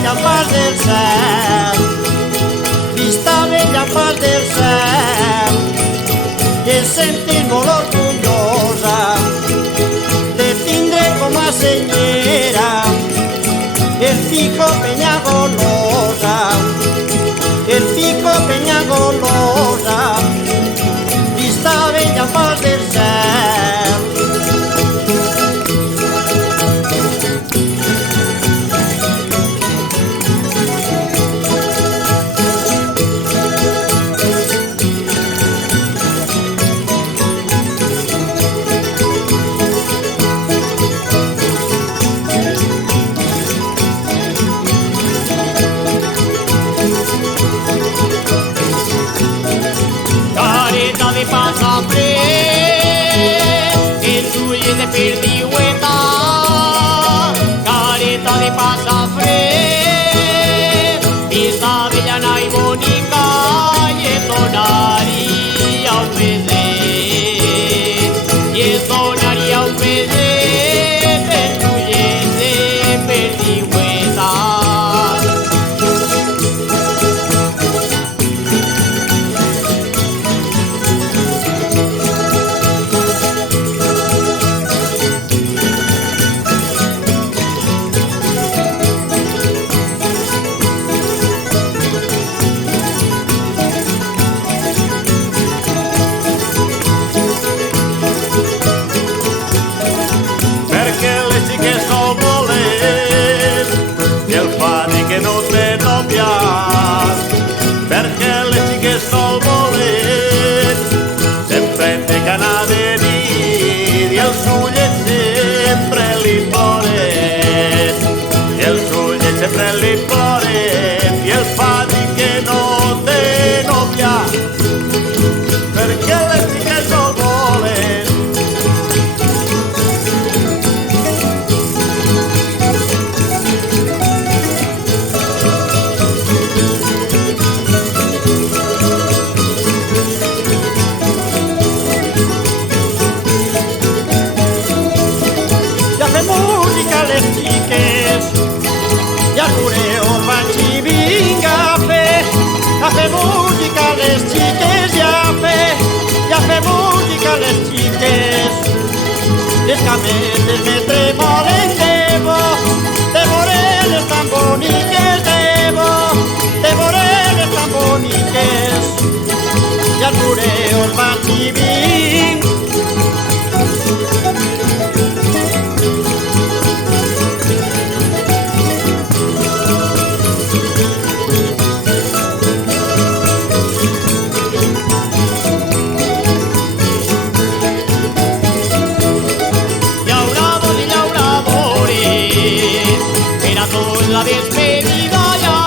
bella pas del cel, vista bella pas del cel, i em sentit molt orgullosa de tindre com a senyera el fico Peñagolosa, el fico Peñagolosa, vista bella pas del cel. De passa fred, els ulls de perdiueta, careta de passa fred, vista bellana i bonica, i es donaria un peset, i es donaria un peset, els ulls de perdiueta. Que no té nòvia, perquè les xiques no el volen, sempre té gana de nit i els ullets sempre li ploren, i els ullets sempre li ploren, i el fa dir que no té nòvia, perquè les xiques no el volen. Música les xiques, ja jureu vaig i vinc a fer música les xiques, ja fer música les xiques. Les cametes me tremolen de morenes tan boniques, de morenes tan boniques, ja jureu vaig i vinc. La despedida ya